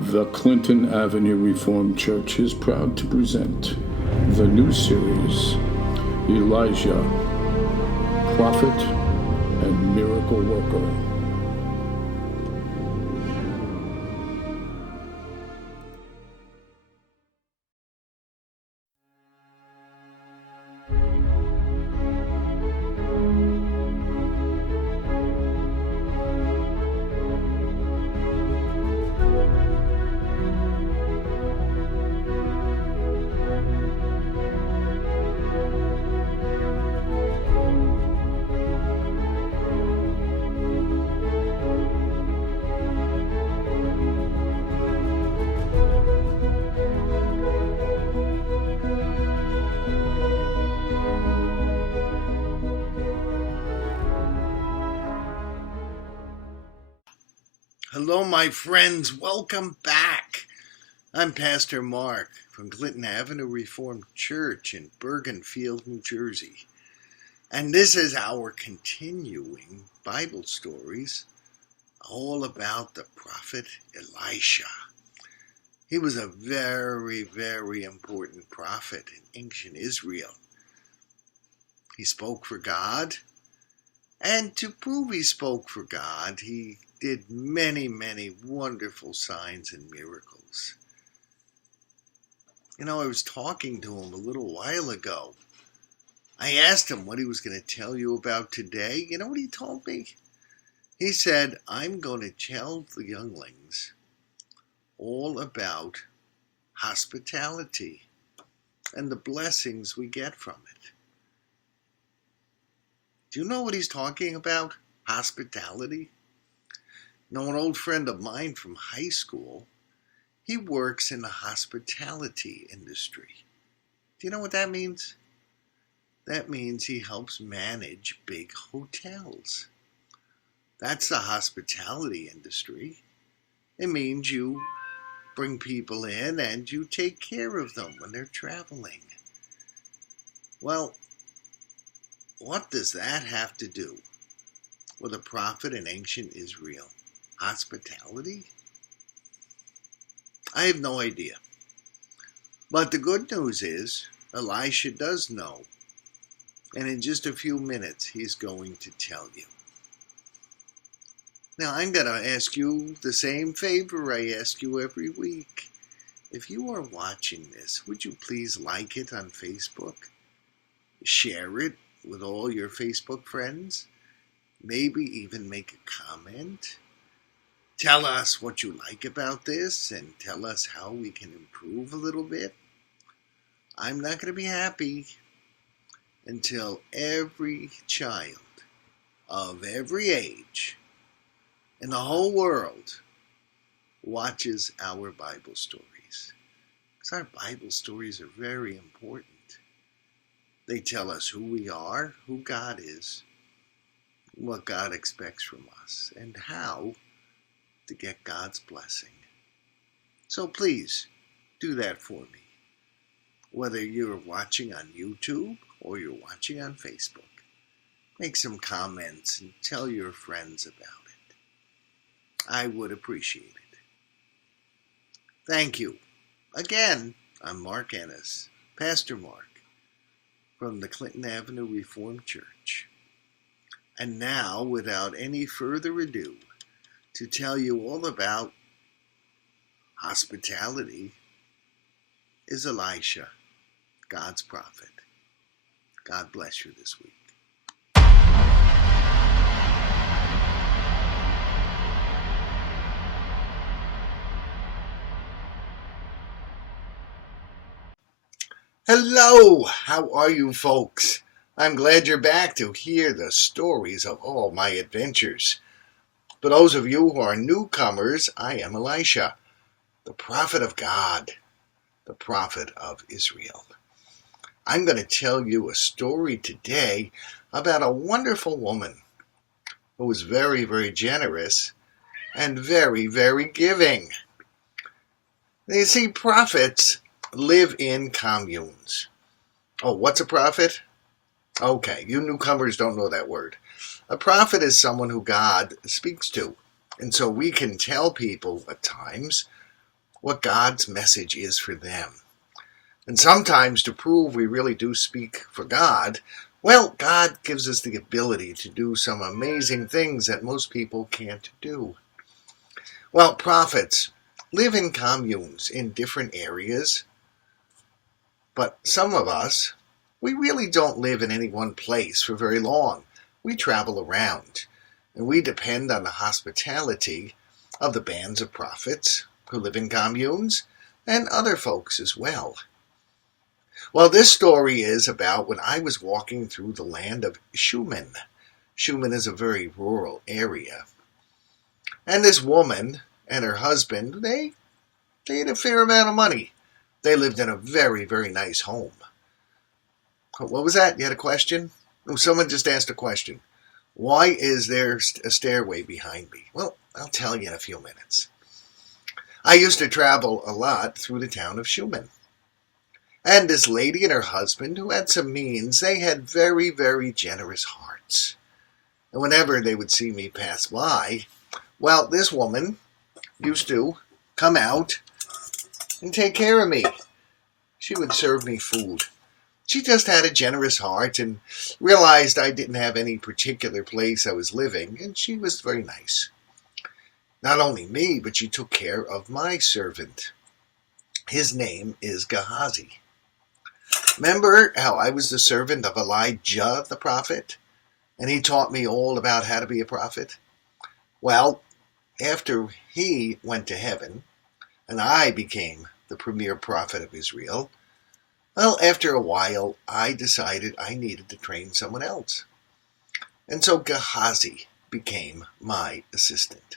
The Clinton Avenue Reformed Church is proud to present the new series, Elijah, Prophet and Miracle Worker. Hello, my friends. Welcome back. I'm Pastor Mark from Clinton Avenue Reformed Church in Bergenfield, New Jersey. And this is our continuing Bible stories all about the prophet Elisha. He was a very, very important prophet in ancient Israel. He spoke for God, and to prove he spoke for God, he did many, many wonderful signs and miracles. I was talking to him a little while ago. I asked him what he was going to tell you about today. You know what he told me? He said, I'm going to tell the younglings all about hospitality and the blessings we get from it. Do you know what he's talking about? Hospitality? An old friend of mine from high school, he works in the hospitality industry. Do you know what that means? That means he helps manage big hotels. That's the hospitality industry. It means you bring people in and you take care of them when they're traveling. Well, what does that have to do with a prophet in ancient Israel? Hospitality? I have no idea. But the good news is, Elisha does know. And in just a few minutes, he's going to tell you. Now, I'm going to ask you the same favor I ask you every week. If you are watching this, would you please like it on Facebook? Share it with all your Facebook friends? Maybe even make a comment? Tell us what you like about this and tell us how we can improve a little bit. I'm not going to be happy until every child of every age in the whole world watches our Bible stories. Because our Bible stories are very important. They tell us who we are, who God is, what God expects from us, and how to get God's blessing. So please, do that for me. Whether you're watching on YouTube or you're watching on Facebook, make some comments and tell your friends about it. I would appreciate it. Thank you. Again, I'm Mark Ennis, Pastor Mark, from the Clinton Avenue Reformed Church. And now, without any further ado, to tell you all about hospitality is Elisha, God's prophet. God bless you this week. Hello, how are you folks? I'm glad you're back to hear the stories of all my adventures. For those of you who are newcomers, I am Elisha, the prophet of God, the prophet of Israel. I'm going to tell you a story today about a wonderful woman who was very, very generous and very, very giving. You see, prophets live in communes. Oh, what's a prophet? Okay, you newcomers don't know that word. A prophet is someone who God speaks to. And so we can tell people at times what God's message is for them. And sometimes to prove we really do speak for God, well, God gives us the ability to do some amazing things that most people can't do. Well, prophets live in communes in different areas, but some of us, we really don't live in any one place for very long. We travel around, and we depend on the hospitality of the bands of prophets who live in communes and other folks as well. Well, this story is about when I was walking through the land of Schumann. Schumann is a very rural area. And this woman and her husband, they had a fair amount of money. They lived in a very, very nice home. What was that? You had a question? Oh, someone just asked a question. Why is there a stairway behind me? Well, I'll tell you in a few minutes. I used to travel a lot through the town of Schumann. And this lady and her husband, who had some means, they had very, very generous hearts. And whenever they would see me pass by, well, this woman used to come out and take care of me. She would serve me food. She just had a generous heart and realized I didn't have any particular place I was living, and she was very nice. Not only me, but she took care of my servant. His name is Gehazi. Remember how I was the servant of Elijah the prophet? And he taught me all about how to be a prophet? Well, after he went to heaven, and I became the premier prophet of Israel, well, after a while, I decided I needed to train someone else. And so Gehazi became my assistant,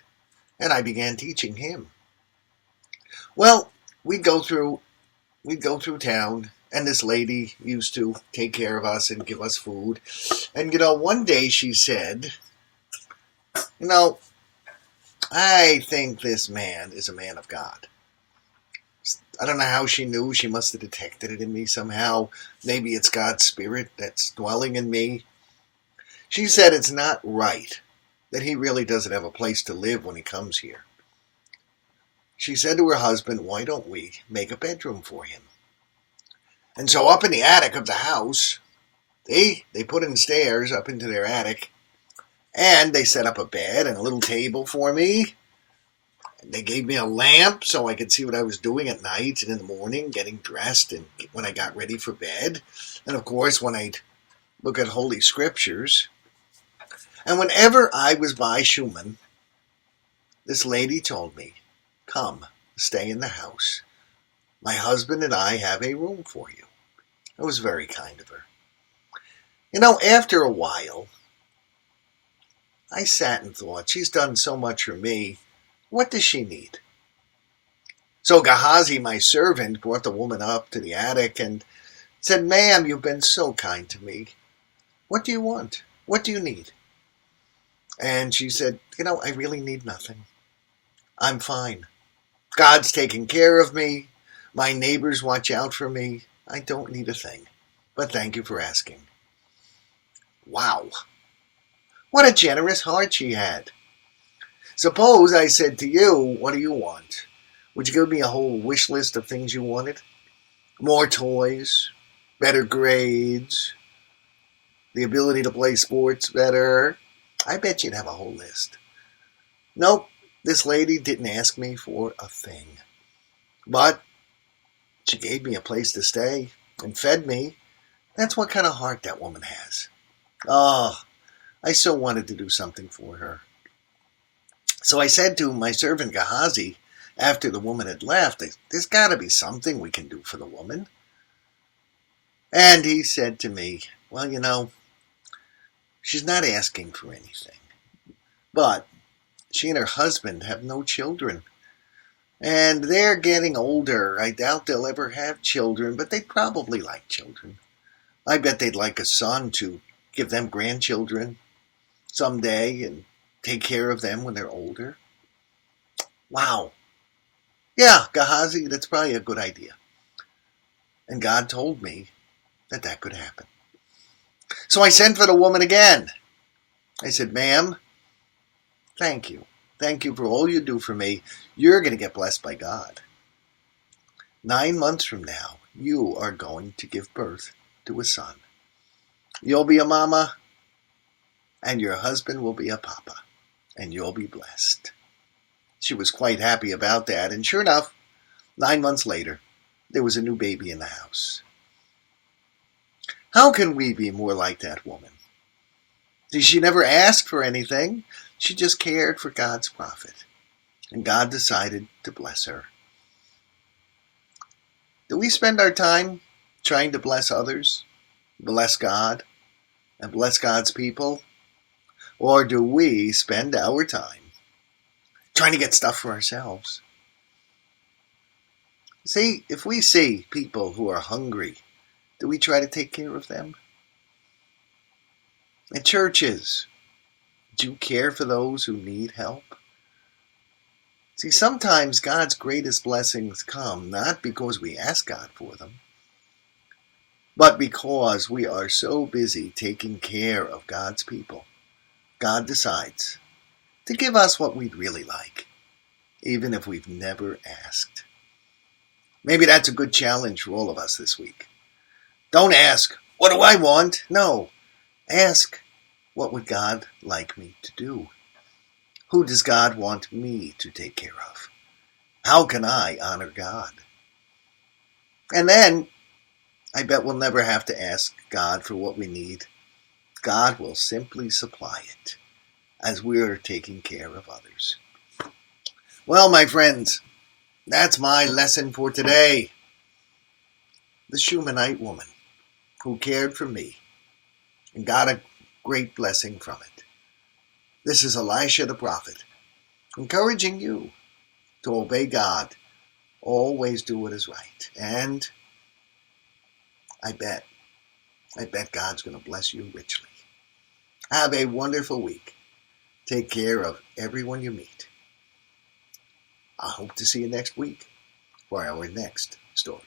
and I began teaching him. Well, we'd go through town, and this lady used to take care of us and give us food. And, one day she said, I think this man is a man of God. I don't know how she knew. She must have detected it in me somehow. Maybe it's God's Spirit that's dwelling in me. She said it's not right that he really doesn't have a place to live when he comes here. She said to her husband, why don't we make a bedroom for him? And so up in the attic of the house, they put in stairs up into their attic, and they set up a bed and a little table for me. They gave me a lamp so I could see what I was doing at night and in the morning, getting dressed and when I got ready for bed. And of course, when I'd look at Holy Scriptures. And whenever I was by Schumann, this lady told me, come, stay in the house. My husband and I have a room for you. It was very kind of her. After a while, I sat and thought, she's done so much for me. What does she need? So Gehazi, my servant, brought the woman up to the attic and said, ma'am, you've been so kind to me. What do you want? What do you need? And she said, I really need nothing. I'm fine. God's taking care of me. My neighbors watch out for me. I don't need a thing. But thank you for asking. Wow. What a generous heart she had. Suppose I said to you, what do you want? Would you give me a whole wish list of things you wanted? More toys, better grades, the ability to play sports better. I bet you'd have a whole list. Nope, this lady didn't ask me for a thing. But she gave me a place to stay and fed me. That's what kind of heart that woman has. Oh, I so wanted to do something for her. So I said to my servant Gehazi, after the woman had left, there's got to be something we can do for the woman. And he said to me, well, she's not asking for anything. But she and her husband have no children. And they're getting older. I doubt they'll ever have children, but they'd probably like children. I bet they'd like a son to give them grandchildren someday and take care of them when they're older. Wow. Yeah, Gehazi, that's probably a good idea. And God told me that could happen. So I sent for the woman again. I said, ma'am, thank you. Thank you for all you do for me. You're going to get blessed by God. 9 months from now, you are going to give birth to a son. You'll be a mama, and your husband will be a papa, and you'll be blessed. She was quite happy about that, and sure enough, 9 months later, there was a new baby in the house. How can we be more like that woman? She never asked for anything. She just cared for God's prophet, and God decided to bless her. Do we spend our time trying to bless others, bless God, and bless God's people? Or do we spend our time trying to get stuff for ourselves? See, if we see people who are hungry, do we try to take care of them? At churches, do you care for those who need help? See, sometimes God's greatest blessings come not because we ask God for them, but because we are so busy taking care of God's people. God decides to give us what we'd really like, even if we've never asked. Maybe that's a good challenge for all of us this week. Don't ask, what do I want? No, ask, what would God like me to do? Who does God want me to take care of? How can I honor God? And then, I bet we'll never have to ask God for what we need. God will simply supply it as we're taking care of others. Well, my friends, that's my lesson for today. The Shunammite woman who cared for me and got a great blessing from it. This is Elisha the prophet, encouraging you to obey God, always do what is right. And I bet God's going to bless you richly. Have a wonderful week. Take care of everyone you meet. I hope to see you next week for our next story.